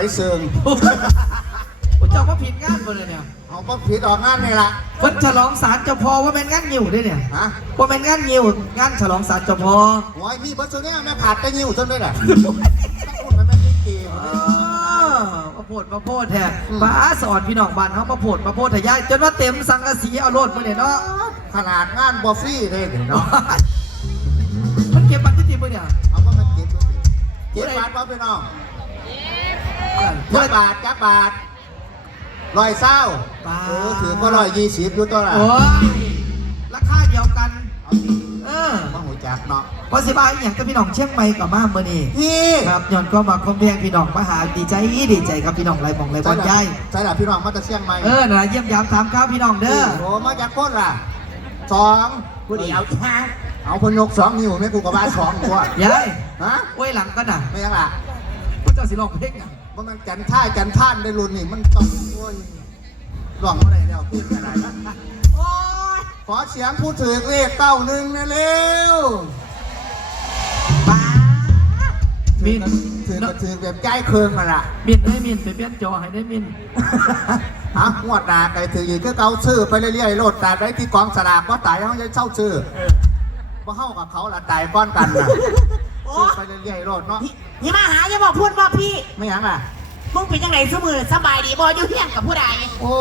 หลอยหลอยเซิงผมเจ้าก็ผิดงานหมดเลยเนี่ยเอาก็ผิดออกงานนี่ละ เพิ่นฉลองศาลเจ้าพ่อว่าเป็นงานงิ้วด้วยเนี่ยฮะว่าเป็นงานงิ้วงานฉลองศาลเจ้าพ่อโอ้ยมีบัสเนี่ยไม่ขาดแต่ยิ้วจนได้แหละพูดมันไม่ได้เกี่ยวเออมาโพดมาโพดแท้ป้าสอนพี่น้องบ้านเขามาโพดมาโพดทะยายจนว่าเต็มสังกะสีเอาโลดมาเนี่ยเนาะขนาดงานบอฟฟี่เลยเนาะมันเก็บบัตรที่ทีมือเนี่ยเอาก็มันเก็บด้วยสิเก็บบาทว่าไปน้อง จักบาทจักบาทร้อยเศร้าเออถือก็ร้อยยี่สิบอยู่ตัวละโอ้ยราคาเดียวกันเอาสิเออมาหูจักเนาะพอสิบายอหย่างกับพี่น้องเชียงใหม่กับมาเมื่อนี้พี่ครับย้อนก็มาคอมเพลงพี่น้องมาหาดีใจดีใจครับพี่น้องไรบองไรบอลย่ายใช่หรอพี่น้องมาจะเชียงใหม่เออนะเยี่ยมยามถามข้าวพี่น้องเด้อโอ้มาจากโคตรล่ะสองกูเดียวฮะเอาพนกสองนิ้วไม่กูกับบ้านสองตัวยายฮะไว้หลังก็น่ะไม่ยังล่ะพระเจ้าสิร้องเพลงอะ ว่ามันกันท่ายกันท่านได้รุ่นนี่มันต้องโอ้ยหลอกอะไรแล้วพูดอะไรนะโอ้ยขอเสียงผู้ถือเลขเก้าหนึ่งนะเร็วป้ามินถือกระถือแบบใจเคืองมาละมินให้มินไปเปลี่ยนจอให้ได้มินฮะงวดหนาไก่ถืออีกก็เกาชื่อไปเรื่อยๆโลดแต่ได้ที่กองสลากว่าตายเขาจะเช่าชื่อว่าเข้ากับเขาละตายก้อนกันนะชื่อไปเรื่อยๆโลดเนาะ อย่ามาหาอย่าบอกพูดว่าพี่ ไม่ยังอะ มึงเป็นยังไงสมือสบายดีบอยู่เที่ยงกับผู้ใดโอ้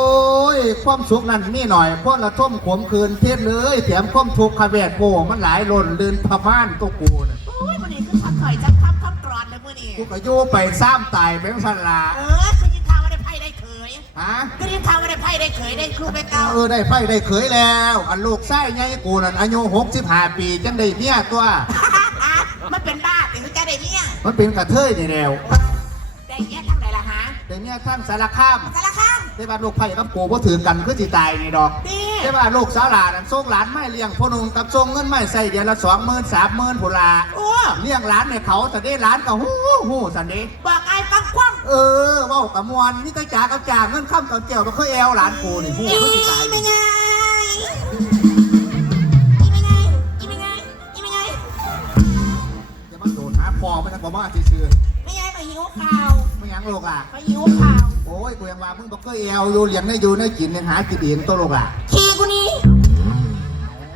ย ความสุขนั่นมีหน่อยเพราะละท่มขมคืนเทศเลยเสียมความทุกข์คาเวทโบมันหลายหล่นลืนพม่านตัวกูน่ะโอ้ยมันนี่คือทักถอยจักทับทับกรอนเลยมื่อนี่กูก็อยู่ไปซ้ำตายแบงสันลาเออคือยินข่าวว่าได้ไพ่ได้เขยฮะคือยินข่าวว่าได้ไพ่ได้เขยได้ครูได้เก่าเออได้ไฟได้เขยแล้ว อันลูกไส้ไงกูนั่นอายุหกสิบห้าปีจังได้เมียตัว มันเป็นบ้าถึงจะได้เนี่ย มันเป็นกระเทยนี่แล้วได้เนี่ยทางไหนล่ะฮะแต่เมียทั้งสารคามสารข้างได้ว่าลูกไผ่กับกูบ่ถือกันคือสิตายนี่ดอกดีได้ว่าลูกสาวหลานนั่นส่งหลานไม่เลี้ยงพ่อหนุ่มกับส่งเงินไม่ใส่เดือนละสองหมื่นสามหมื่นผุลาโอ้เลี้ยงหลานในเขาแต่ได้หลานก็ฮู้ฮู้สันเดบอกไอ้ฟังคว่เออเว่ากับมวลนี่ก็จ่ากับจ่าเงินข้ามกับเจียวก็เคยแอวหลานกูนี่ฮู้ำอีคือสิตายไม่ไง มาโดนหาพอมันจะบอกว่าซื่อไม่ไงไปหิวข่าวๆไม่หยังโลกอะ ไปหิวข่าวโอ้ยกูยังว่ามึงบอกเคยแอวอยู่เลี้ยงได้อยู่ได้กินยังหากินเองตัวโลกอะขี่กูนี่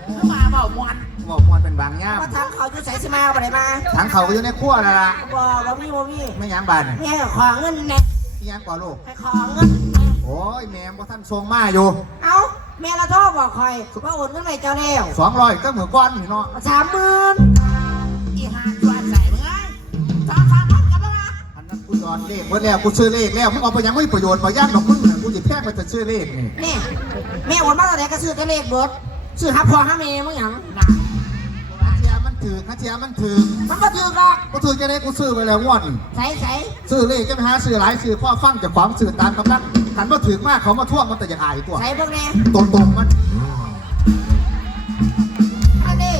คือมาเบามวนบอกมวลเป็นบางย่ามมาทำเขาจะใส่สมาบ่ได้มาทั้งเขาก็อยู่ในครัวนั่นล่ะบ่บ่มีบ่มีไม่หยังบานแม่ขอเงินแน่ไม่หยังก่อลูกให้ขอเงินแน่โอ้ยแม่บ่ท่านทรงมาอยู่เอ้าแม่ละโทรบอกคอยว่าโอนเงินให้เจ้าแล้วสองร้อยก็เหมือนก้อนนี่เนาะสามหมื่นอีห่า อดเลขเบิดแล้วกูซื้อเลขแล้วมึงเอาไปยังไม่มีประโยชน์มาย่างดอกมึงน่ะกูจะแพงไปจะซื้อเลขนี่นี่แม่โอนมาตอนไหนก็ซื้อแต่เลขเบิดซื้อหาพ่อหาแม่มึงหยังนะคาเทียมันถือคาเทียมันถือมันก็ถือก็กูถือจะได้กูซื้อไปแล้วงวดนี่ใส่ใส่ซื้อเลขจะไปหาซื้อหลายซื้อพ่อฟังจากความซื้อตามกำลังหันมาถึงมากเขามาท่วงมันแต่ยังอายตัวใส่เบิ่งแน่ตรงตรงๆมันอันนี้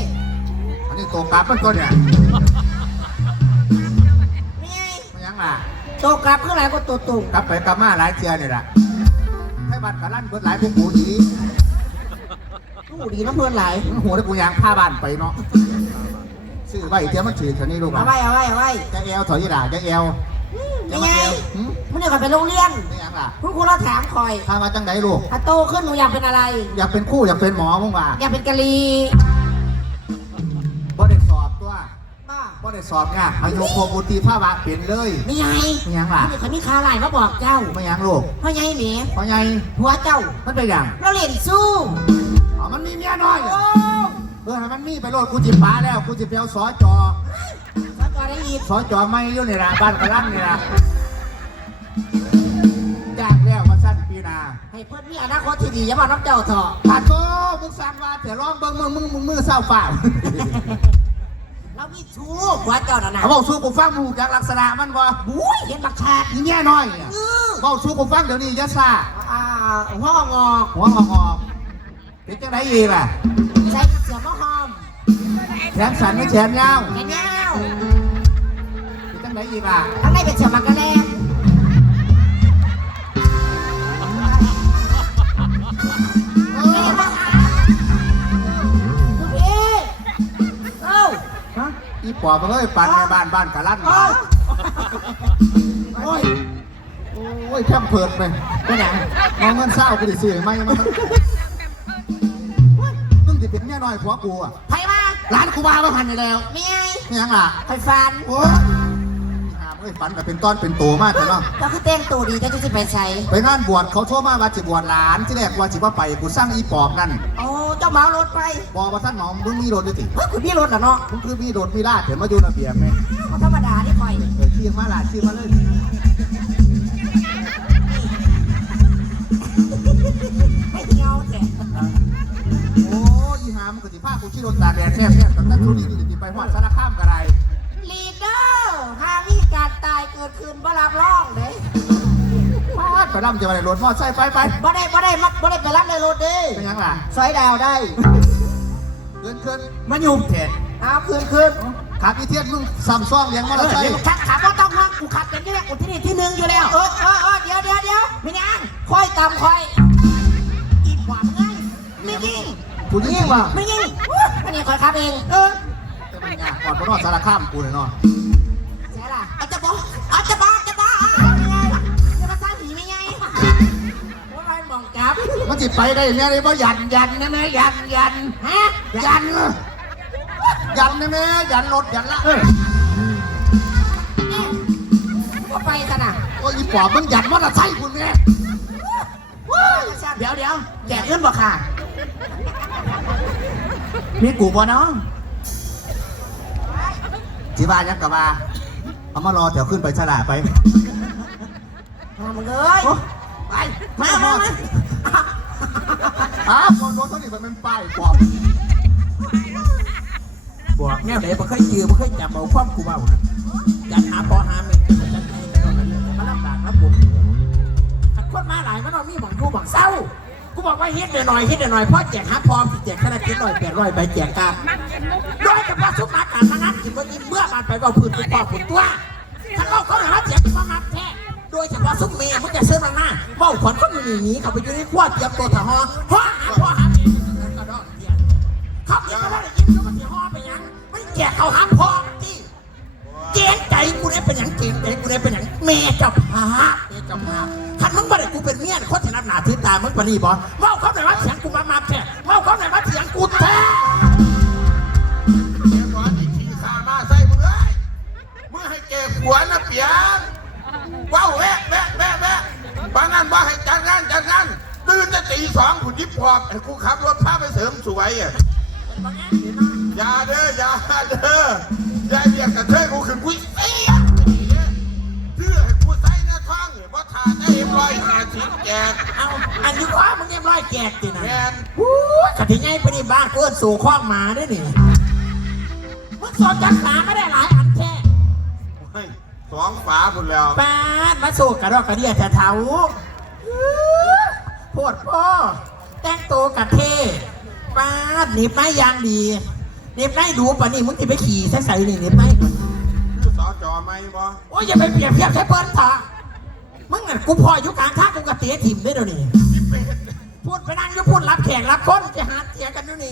อันนี้ตัวกราฟมันตัวเนี่ยไม่ไง มันยังล่ะ โตกลับคืออะไรก็ตัวตุ่มกลับไปกลับมาหลายเทียนี่แหละให้บัตรกะลั่นเบิดหลายพวกกูดีตู้ดีน้ำเพื่อนไหลายมันหัวได้กูยางผ้าบ้านไปเนาะซื้อไว้เทียมันถือเท่านี้ลูกเอาอะไว้เอาไว้เอาไว้จะเอวถอยยี่ด่าจะเอวไม่จะไงมาเอวหึมึงเนี่ยก่อนไปโรงเรียนไม่ยังล่ะคุณครูเราถามคอยพามาจังไดลูกถ้าโตขึ้นหนูอยากเป็นอะไร อยากเป็นครู่อยากเป็นหมอมึงว่าอยากเป็นกะลี บ้าบ่ได้สอบเนี่ยอายุโคบุตรีภาวะเปลี่ยนเลยไม่ไงไม่ยังล่ะเขามีคาไหลมาบอกเจ้าไม่ยังลูกเพราะไงหนีเพราะไงหัวเจ้ามันเป็นอย่างเราเล่นสู้อ๋อมันมีเมียน้อยเหรโอ้อเออให้มันมีไปโลดกูจิบปลาแล้วกูจิบไปเอาสอจอแล้วก็ได้ยินสอจอไม่อยู่ในร้านบ้านกระลังนี่ละจ้างแล้วมาสั้นปีหนาให้เพื่อนมีอนาคตที่ดีอย่าบอกน้ำเจ้าเถอะปาโตมึงสั่งว่าเถอะร้องเบิ่งมึงมึงมึงมือเศร้าฝ่า เรามีชู้หัวเจ้าน่ะนะเขาบอกสู้กูฟังมึงจากลักษณะมันว่าบุ้ยเห็นบักชาอีเมียน้อยเนี่ยเออบอกสู้กูฟังเดี๋ยวนี้อยะซ่าอ่าหัวงอกหัวงอกอกเป็นจังไดอีกล่ะใส่เสื้อมะฮอมแขนสันไม่แขนยาวแขนยาวเป็นจังไดอีกล่ะข้างในเป็นเสื้อมักกะแลง ปอบมันเอ้ยปันในบ้านบ้านกะลั่นเอ้าโอ้ยโอ้ยแค่เพิดไปเป็นหยังเอาเงินเศร้ากูดิซื้อให้ไหมมันมึงจะเป็นเมียน้อยผัวกูอะไผมาร้านกูบ้ามาพันไปแล้วมีไงนี่ยังล่ะไผฟันโอ้ เอ้ยฝันแต่เป็นต้อนเป็นตัวมากแต่เนาะก็คือแต่งตัวดีแต่จะไปใช้ไปงานบวชเขาโทรมาว่าจะบวชหลานที่แรกว่าจะว่าไปกูสร้างอีปอบนั่นโอ้เจ้าเหมารถไปบอกว่าท่านหมอมึงมีรถด้วยสิเฮ้ยคุณพี่รถเหรอเนาะมึงคือมีรถมีลาดเห็นมาอยู่ระเบียบไหมธรรมดาที่คอยเออชื่อมาลาดชื่อมาเลยไม่เที่ยวแต่โอ้ยหามงก็สิพากูชื่อรถตาแดดแทบแทบตั้งแต่ทุนี้จะไปหอดสารข้ามกระไรลีดเดอร์หากมีกา รตายเกิดขึ้นบ่รับรองเด้พาดไปร่ำจะไปรถมอไซค์ไปไปบ่ได้บ่ได้มักบ่ได้ไปรับในรถเด้เป็นยังล่ะซอยดาวได้เกินเกินมายุ่งแทนเอาคืนคืนขับอีเทียนมึงซัมซ่องเลี้ยงมอเตอร์ไซค์ขับขับว่าต้องห้องกูขับเป็นที่แรกกูที่นี่ที่หนึ่งอยู่แล้วเออเออเออเดี๋ยวเดี๋ยวเดี๋ยวไม่ยังค่อยตามค่อยอีกกว่ามึงไงไม่ยิงกูยิ่งว่าไม่ยิงอันนี้ค่อยขับเองเออแต่มันยากก่อนเพราะนอดสารข้ามกูเลยเนาะใช่ล่ะ อาจจะบอกอาจจะบอกจะบอกไม่ไงจะมาสร้างผีไม่ไงว่าไรมองจับมันจิไปได้เนี่ยเลยเพราะยันยันนะแม่ยันยันฮะยันยันนะแม่ยันรถยันละก็ไปกันอะโอ้ยอีปอบมึงยันมอเตอร์ไซค์คุณแม่เดี๋ยวเดี๋ยวแจกเงินบ่ค่ะมีกูบ่น้องที่บ้านยังกะว่า เอามารอแถวขึ้นไปฉลาไป มามึงเอ้ยไปมามามาอ้าวคนรถตัวนี้มันเป็นป้ายปลอมบอกแนวไหนบ่เคยจือบ่เคยจับเอาความกูเบาน่ะอยากหาพอหาแม่จัดให้มาลำบากนะบุญขัดคนมาหลายมันเอามีบังทูบังเศร้า กูบอกว่าเฮ็ดหน่อยๆเฮ็ดหน่อยๆพ่อแจกหาพร้อมสิแจกขนาดเจ็ดร้อยแปดร้อยใบแจกกันโดย เฉพาะสุมาการมางัดกินวันนี้เมื่อมันไปว่าพื้นเป็นพ่อผุนตัวถ้าเราเขาหาเสียงมางัดแท้โดยเฉพาะสุเมย์มันจะซื้อมาหน้าเบ้าขวัญก็มีหนีเขาไปอยู่ในขวดเตรียมตัวถอห่อห่อหาพ่อหาเองกระดอกเดียวเขาเก็บมาได้ยินแล้วมันจะห่อไปยังไม่แจกเขาหาพ่อที่เกรงใจกูได้เป็นอย่างเกรงใจกูได้เป็นอย่างแม่เจ้าภาพแม่เจ้าภาพคันมึงบ่ได้กูเป็นเมียคนที่นับหนาถือตามึงปนนี่บ่เมาเขาไหนว่าเสียงกูมามาแท้เมาเขาไหนว่าเสียงกูแท้ ห้เก็บหัวนะเปียงว้าวแวะแวะแวะแวะบางงานว่าให้จัดงานจัดงานตื่นจะตีสองผุดยิบพอบไอ้กูขับรถพาไปเสริมสวยอะอย่าเด้ออย่าเด้ออย่าเรียกกระเทยกูขึ้นกูเสียเพื่อให้กูใส่เนื้อท้องเนี่ยว่าทานได้เอ็มร้อยห้าสิบแจกเอาอันนี้ข้อมึงเรียบร้อยแจกติแมนะนวู้กะทิไงปนี่บ้าเกินสู่ข้องหมาด้วยนี่มึงสอนจักขาไม่ได้หลายอันแท้เฮ้ย สองฝาหมดแล้วปาดมาสู่กระดอกกระเดียแถวๆโพดพ่อแต่งตัวกะเทปาดหนีบไม้ยางดีหนีบไม้ดูปะนี่มึงจะไปขี่ใส่ใส่นี่หนีบไม้คือสอจอไหมบ่โอ้ยอย่าไปเปรียบเทียบใช้เปิ้ลเถอะมึงอะกูพออยู่กลางทางกูกะเตียถิ่มได้เดี๋ยวนี้พูดไปนั่งอยู่พูดรับแขกรับคนจะหาเตียกันอยู่นี่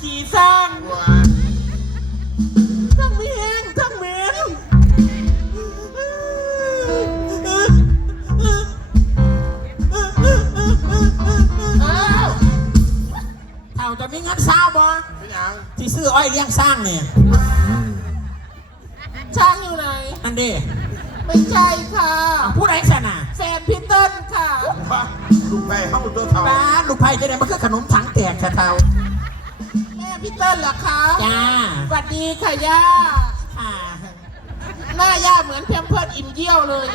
ขี่สร้างทั้งเมียงทั้งเหม็นอ้าวเท่าจะมีเงินสาวบ่เป็นหยังที่ซื้ออ้อยเลี้ยงสร้างเนี่ยช้างอยู่ไหน อันเด้ไม่ใช่ค่ะ ผู้ใดสนะแฟนพี่เติ้ลค่ะ ว่าลูกไปเข้าตัวเท่า บ้านลูกไผ่จะได้มาคือขนมถังแตกเท่าแม่ พี่เติ้ลเหรอคะๆจ้าสวัสดีค่ะย่า ค่ะหน้าย่าเหมือนแพมเพิร์ดอิ่มเยี่ยวเลย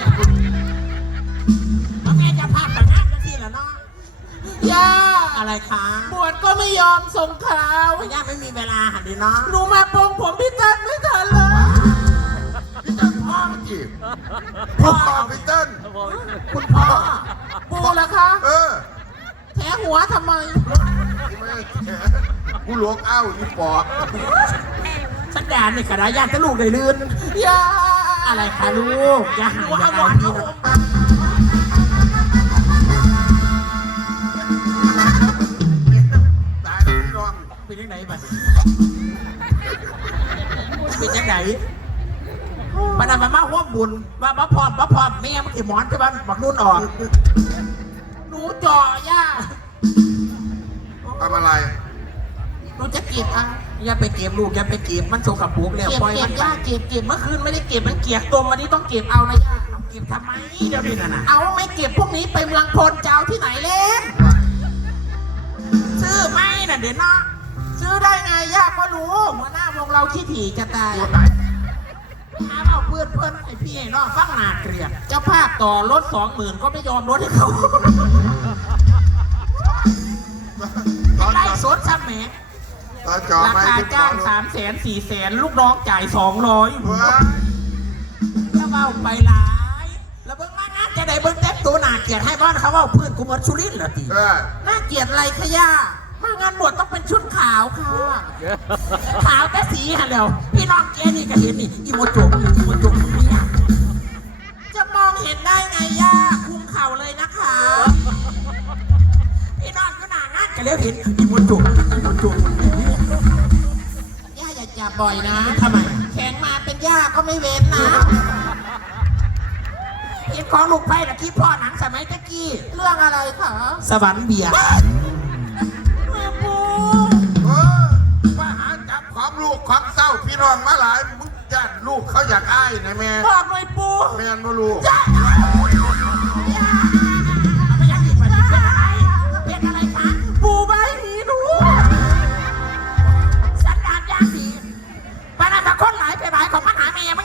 แล้วแม่จะพาไปงานกันที่ละเนาะย่าอะไรคะบวชก็ไม่ยอมส่งข่าวย่าไม่มีเวลาหันดีเนาะหนูมาปรงผมพี่เติ้ลไม่ทันเลยพี่เติ้ลพ่อเมื่อกี้พ่อพี่เติ้ลคุณพ่อปูเหรอคะ เออ แถวหัวทำไมกูหลวงเอ้านี่ปอบสัญญาณนี่กระดาษยานจะลูกได้ลื่นอย่าอะไรคะลูกอย่าหายอย่าหายพี่นะตายแล้วพี่น้องเป็นยังไงบัดนี้เป็นยังไงมันน่ะมามาหัวบุญมามาพร้อมมาพร้อมแม่มันกี่หมอนที่บ้านบักนุ่นออก หนูจ่อย่าทำอะไร หนูจะเก็บอะอย่าไปเก็บลูกอย่าไปเก็บมันโชกกับปุกแล้วเก็บปล่อยเก็มับนไปย่าเก็บเก็บเมื่อคืนไม่ได้เก็บมันเกลียกตัววันนี้ต้องเก็บเอานะย่าเก็บทำไม เดี๋ยวนี้น่ะนะเอาไม่เก็บพวกนี้ไปเมืองพลจะเอาที่ไหนเล่นซื้อไหมน่ะเดี๋ยวนะซื้อได้ไงย่าก็รู้หัวหน้าวงเราขี้ถี่จะตายหา เอาเพื่อนเพื่อนไอพี่ไอ้น้องฟังหนาเกลียดเจ้าภาพต่อรถสองหมื่นก็ไม่ยอมลดให้เขาตอนไล่จอสดซ้ำแหมตอนจอราไม่คาเป็นจ้างตอนสามแสนสี่แสนลูกน้องจ่ายสองร้อยเว้ยแล้วเอาไปหลาย แล้วเบิ่งมางานจะได้เบิ่งแต่ตัวหนาเกลียดให้บ้านเขาเอาเพื่อนกูหมดชุลินเหรอตีเออน่าเกลียดอะไรคะย่า มางานบวชต้องเป็นชุดขาวค่ะ ขาวแต่สีฮะแล้วพี่น้องแกนี่ก็เห็นนี่อีโมจุกอีโมจุกเนี่ยจะมองเห็นได้ไงย่าคุมเข่าเลยนะคะ พี่น้องก็หนางานกันแล้วเห็นอีโมจุกอีโมจุกย่าอย่าจับบ่อยนะทำไมแข็งมาเป็นย่าก็ไม่เว้นนะเห็นของลูกไพ่ตะกี้พ่อหนังสมัยตะกี้เรื่องอะไรคะสวรรค์เบียร์ ลูกของเศร้าพี่น้องมาหลายมึงญาติลูกเขาอยากอ้ายนะแม่บอกหน่อยปูแม่นบ่ลูกไม่อยากกินมันเป็นอะไรเป็นอะไรคะปูใบหนีหนูสัญญาณยางดีปานาตะคนหลายไปหลายของมันหาเมียมันหยัง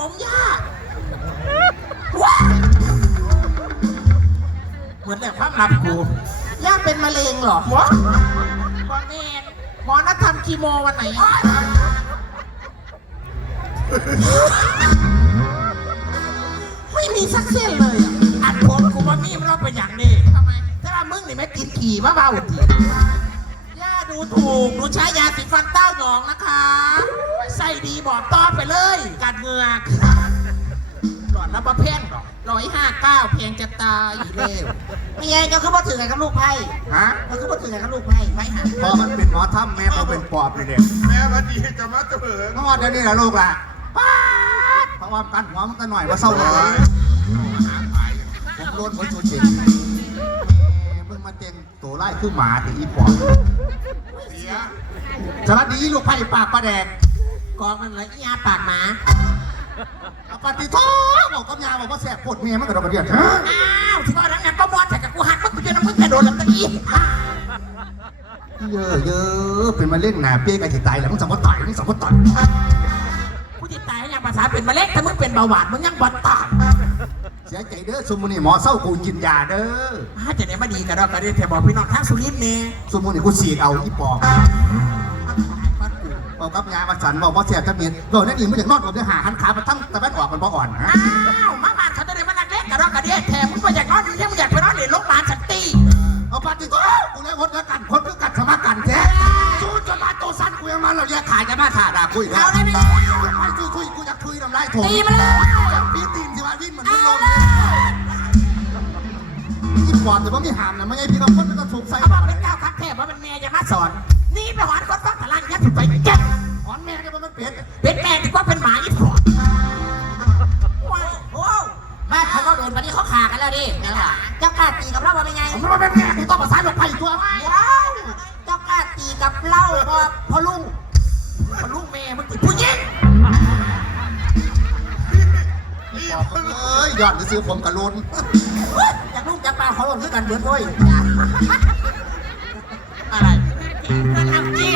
ผมย่าว้าเหมือนแต่ความลับกูย่าเป็นมะเร็งเหรอว้าบอแมนหมอนัดทำคีโมวันไหนอะไม่มีสักเส้นเลยอะอันผมกูว่ามีมันเราเป็นอย่างนี้ทำไมแต่ว่ามึงนี่ไม่กินขี่มาเบาทีย่า ดูถูก หนูใช้ยาสีฟันเต้าหยองนะคะ ใส่ดีบอกต่อไปเลยกัดเหงือกหลอดแล้วประเพ่งหรอกร้อยห้าเก้าเพลงจะตายอีเร็วมีไงก็คือว่าถึงไงกับลูกไพ่ฮะก็คือว่าถึงไงกับลูกไพ่ไม่หาพอมันเป็นหมอถ้ำแม่พอเป็นปอบเลยเด็กแม่วันดีจะมาเถลิงเมื่อวานเดี๋ยวนี้แหละลูกล่ะป๊าดเพราะว่ากันหัวมันก็หน่อยว่าเศร้าเลยหาขายผมโดนหัวชูเไล่คือหมาถึงอีปอบเสียสวัสดีลูกไผ่ปากปลาแดงกองมันเลยอียาปากหมาเอาปฏิโทบอกกับยาบอกว่าแสบปวดเมียมันกระโดดกระเดียดฮะอ้าวที่ว่านั้นน่ะก็มอดแต่กับกูหักมันกูจะน้ำมึงกระโดดลำตะกี้เยอะเยอะเป็นมาเล่นหนาเปี้ยกันจะตายแล้วมึงสมมติต่อยมึงสมมติต่อยกูติดตายให้ยังภาษาเป็นมะเร็งถ้ามึงเป็นเบาหวานมึงยังบอดตาย เสียใจเด้อสมุนี่หมอเศร้ากูกินยาเด้อถ้าจะได้มาดีกันดอกกันเด้แต่บอกพี่น้องทางสุรินทร์เนี่ยสมุนี่กูสีกเอาอีปอบบอกกับยามาสันบอกว่าเสียจะเมียนโดนนั่นอีกไม่อยากนอนกับเนื้อหาหันขามาทั้งตะแบนออกมันบ่อ่อนฮะอ้าวมาบ้านเขาจะได้มานักเล่นกันดอกกันเด้แถมมึงไปอยากนอนอยู่เนี่ยมึงอยากไปนอนในโรงพยาบาลสันติเอาปฏิโทกูเลยคนละกันคนคือกันสมากันแท้ มาเราแยกขายจะมาถ่าด่าคุยเอาได้ไหมไม่คุยคุยกูอยากคุยน้ำลายถมตีมาเลย พี่ตีนสิว่าวิ่งเหมือนเอาวิ่งลมเลยยิ่งก่อนแต่ว่าไม่หามนะไม่ใช่พี่น้องคนไม่ต้องถูกใส่เอามาเป็นเจ้าคักเทพว่าเป็นเมียอย่ามาสอน นี่ไปหวานคนฟังพลังยัดไปเจ็บหอนแม่ก็มันเป็นเป็ดเป็นแม่ดีกว่าเป็นหมาอีพอดว้ายโอ้บ้านเขาก็โดนวันนี้เขาขากันแล้วดิเจ้ากล้าตีกับเราเป็นไงผมว่าเป็นแม่กูต้องประสานลงไปอีกตัวไว้เดี๋ยวเจ้ากล้าตีกับเล่าพอพอลุง มันลูกแม่มึงติดผู้หญิงเอ้ยยอดซื้อผมกับลุนจากลูกจากปลาเขาหล่นด้วยกันเบิดด้วยอะไรมันทำจริง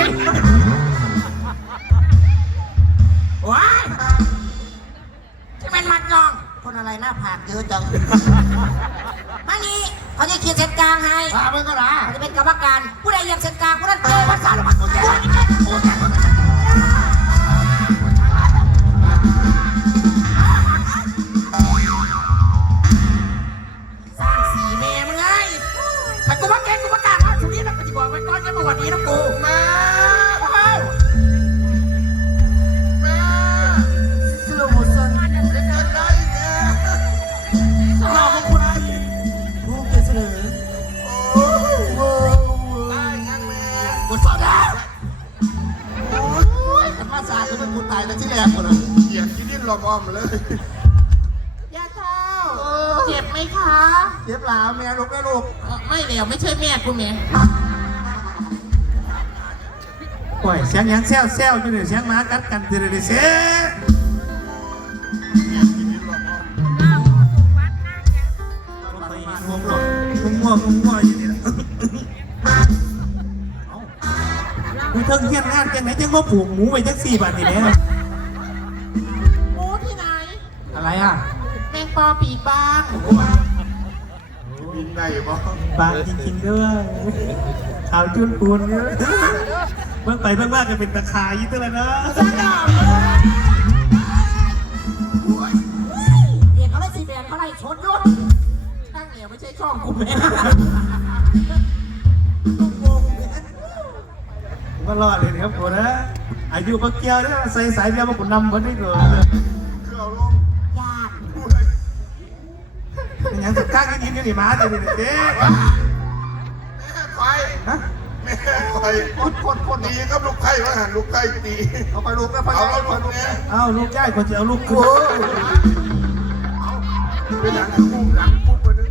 ว้ายที่มันมัดยอง คนอะไรหน้าผากเยอะจังมานี่เขาจะเขียนเส้นกลางให้พามึงก็นะเขาจะเป็นกรรมการ ผู้ใดเหยียบเส้นกลางผู้นั้นเจอภาษาละมันโอเคโอเไว้ก่มาวันนี้นะกูแม่ว้าม่สโลโมชั่นจะเกิดได้แม่สลองของคุณผู้เกิดเสนอโอ้ได้ยังแม่กูสอดาแต่มาซาจะเป็นกูตายแต่ที่แรกหมดเลยเหยียดที่ดิ้นหลบอ้อมเลยยาเท้าเจ็บไหมคะ เจ็บหลาแม่ลูกแม่ลูกไม่เดี๋ยวไม่ใช่แม่กูแม่ ปล่อยเสียงหยังแซวแซวอยู่เนี่ยเสียงหมากัดกันทีเดียวเสียงงหรอกงงง่วงงง่วงอยู่นี่นะมึงเทิงเทียนงานจังไหนจังว่าผูกหมูไปจังสี่บาทนี่แหละหมูที่ไหน อะไรอะแมงปอปีกบางบินได้บ่บางจริงๆด้วยขาวจุนปูนเนี่ย เมื่อไปเมื่อมากจะเป็นตะขายยิ่งตัวละนะเด็กเขาไล่สีแดงเขาไล่ชนด้วยข้างเหนียวไม่ใช่ช่องกูแม่ผมก็รอดเลยนะครับผมนะอายุบักเกียวเนี่ยใส่สายเดียวมาผมนำคนนี้ก่อนคือเอาลงยากด้วยเป็นหยังสุดข้างกินกันนี่มาแต่นี่เด็ก ไฟพุดพุดพุดตีกับลูกไข่ว่าหันลูกไข่ตีเอาไปลูกแล้วพเอาลูกนี่ยเอาลูกย่ายคนจะเอาลูกขึ้นเป็นหลังมุมหลังมุมคนนึง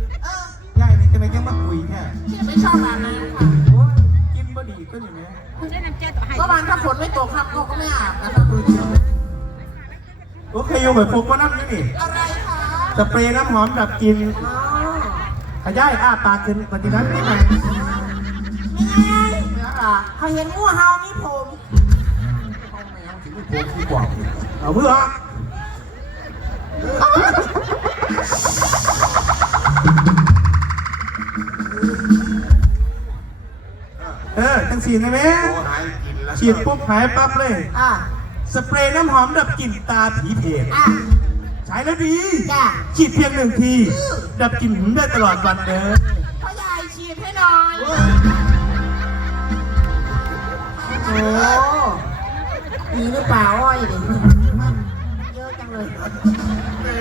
ย่ายนี่จะไม่ยังมาคุยเนี่ยไม่ชอบแบบนั้นค่ะโอ้ยกินบะดีก็อย่างนี้ก็มันถ้าฝนไม่ตกครับเขาก็ไม่อาบนะครับดูเชียวโอเคโยแบบโฟกัสน้ำนี่นี่อะไรคะสเปรย์น้ำหอมดับกลิ่นขย้ายอ้าปากขึ้นปฏินั้นนี่ไงเนี่ย อะเขาเห็นงูเห่ามีผมเอาเพื่อออกเออจังสีนะแม่โอ้หายกินแล้วฉีดปุ๊บหายปั๊บเลย อะสเปรย์น้ำหอมดับกลิ่นตาผีเพจอะใช้แล้วดีจ้ะฉีดเพียงหนึ่งที ดับกลิ่นหึงได้ตลอดวันเด้อพ่อใหญ่ฉีดให้หน่อยโอ้ มีหรือเปล่าอ้อยดิเยอะจังเลยแม่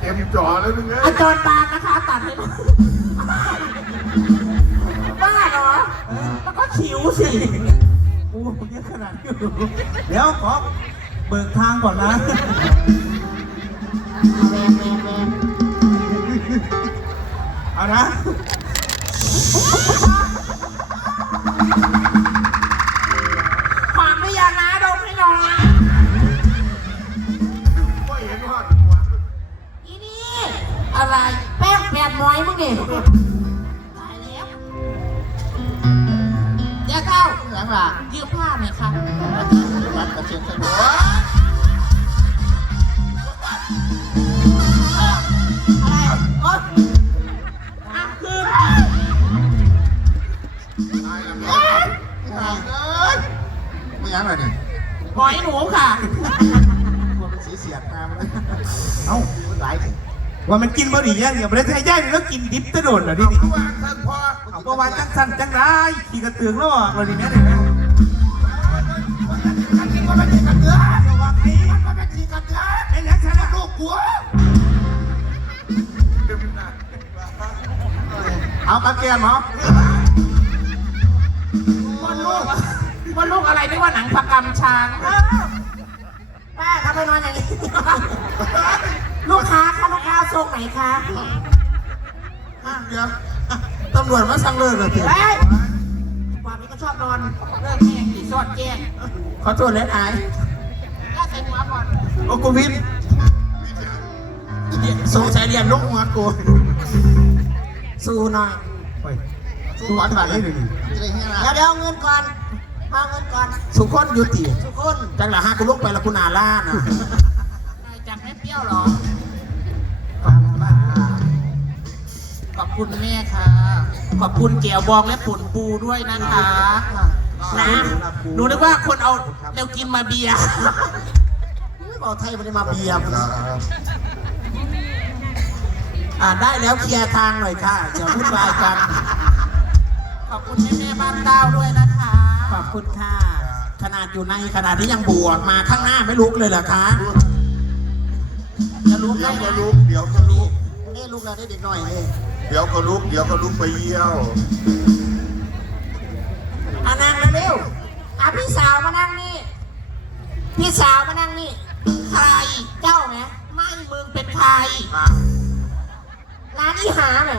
เต็มจ่อแล้วนึงเอ้อายจารย์บางนะคะตัดให้หน่อยบ้าเหรอมันก็ขิวสิโอ้เยอะขนาดนี้เดี๋ยวขอเบิกทางก่อนนะแรงแรงแรงเอานะ ว่ามันกินบะหมี่ย่างเดียวไม่ได้ใช้ย่างแล้วกินดิบตะโดดเหรอนี่นี่ทุกวันท่านพ่อเอาประวันจังสั่นจังไรขี่กระเตืองแล้วออกเลยนี่แม่นี่แม่กินก็ไม่กินกันเนื้อระวังไอ้ก็ไม่กินกันเนื้อไอ้หยังฉันนะลูกกูเต็มหน้าเอาตะเกียบเหรอมันลูกมันลูกอะไรนึกว่าหนังผักกำช้างไปนอนอย่างนี้ ลูกค้าคะลูกค้าทรงไหนคะอะเดี๋ยวอะตำรวจมาสั่งเลิกเลยทีเฮ้ยกว่านี้ก็ชอบนอนเลิกแม่งดิสอดแจ้งขอโทษเลยนายก็ใส่หัวก่อนโอ้กูวินสงสัยเรียนลูกหัวกูสู้หน่อยสู้หวานขนาดนี้เลยจะได้เฮียนะเดี๋ยวเดี๋ยวเอาเงินก่อนมาเอาเงินก่อนสุขคนยุติทุกคนจังหละฮะกูลุกไปและกูนาล่านะ นายจับไม่เปรี้ยวหรอ ขอบคุณแม่ค่ะ ขอบคุณเจียวบองและปุ่นปูด้วยนะคะนะหนูนึกว่าคนเอาแนวกินมาเบียร์ไม่บอกไทยมันได้มาเบียร์อ่าได้แล้วเคลียร์ทางหน่อยค่ะอย่าพูดวายกัน ขอบคุณแม่แม่บ้านเต้าด้วยนะคะ ขอบคุณค่ะ ขนาดอยู่ในขนาดที่ยังบวกมาข้างหน้าไม่ลุกเลยเหรอคะจะลุกเดี๋ได้ยวก็นะลุกเดี๋ยวก็ลุกนี่ลูกเราได้เด็กหน่อยเลย เดี๋ยวก็ลุกเดี๋ยวก็ลุกไปเยี่ยวอะนั่งเร็วๆอะพี่สาวมานั่งนี่ พี่สาวมานั่งนี่ ใคร เจ้าไหมไม่มึงเป็นใคร ร้านอีหาไหม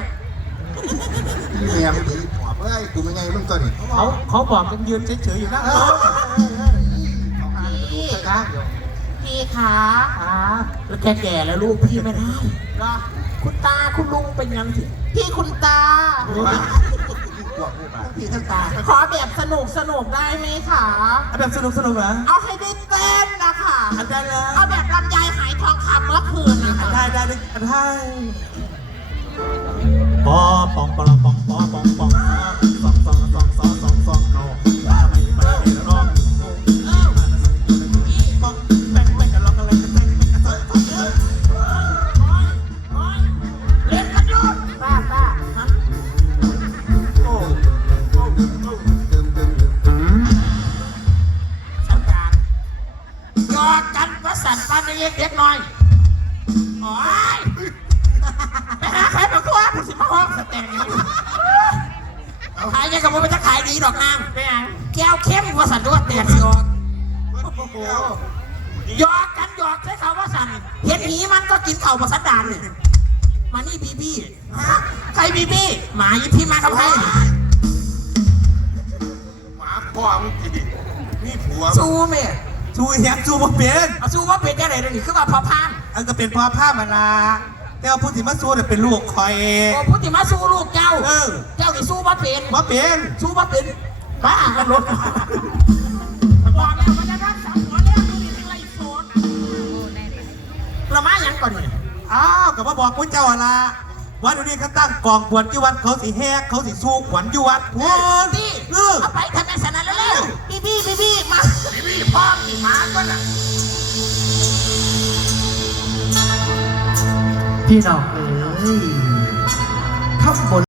เมียมันผีปอบเอ้ยกูไม่ไงมึงตัวนี้เขาเขาบอกกันยืนเฉยๆอยู่นะเออเขาหาดูพี่สักครั้งเดี๋ยวพี่ขาแล้วแกแก่แล้วลูกพี่ไม่ได้เหรอ คุณตาคุณลุงเป็นยังสิพี่คุณตาพวกผู้บาดพี่ทั้งตาขอแบบสนุกสนุกได้ไหมคะ เอาแบบสนุกสนุกๆเหรอเอาให้ได้เต้นนะคะ อันได้เลยเอาแบบลำไยหายทองคำเมื่อคืนนะคะได้ได้ได้อันได้ปอปองปองปองปองปอง พี่มากับใครหมาพ่อมึงจีนี่ผัวสู้แม่ชูเฮียชูบ่เป็นเอาสู้ว่าเป็นยังไงเดี๋ยวนี้คือว่าพอพานอันก็เป็นพอผ้ามาลาแต่ว่าผู้ที่มาสู้เนี่ยเป็นลูกคอยโอ้พุทธิมาสู้ลูกเจ้า เออเจ้านี่สู้ว่าเป็นว่าเป็นสู้ว่าเป็นบ้ากันรถบอกแล้วมันจะรักษาหัวแล้วดูดิเป็นไรโซนเรามาอย่างก่อนนี่อ้าวกับมาบอกพุทธเจ้าอะละ ว่าเดี๋ยวนี้เขาตั้งกองบวชที่วัดเขาสิแหกเขาสิสู้ขวัญอยู่วัดพูนพี่เออเอาไปทำเป็นสนานแล้วเร็วพี่พี่พี่พี่มานี่พ่อมีหมาก็น่ะพี่น้องเอ้ย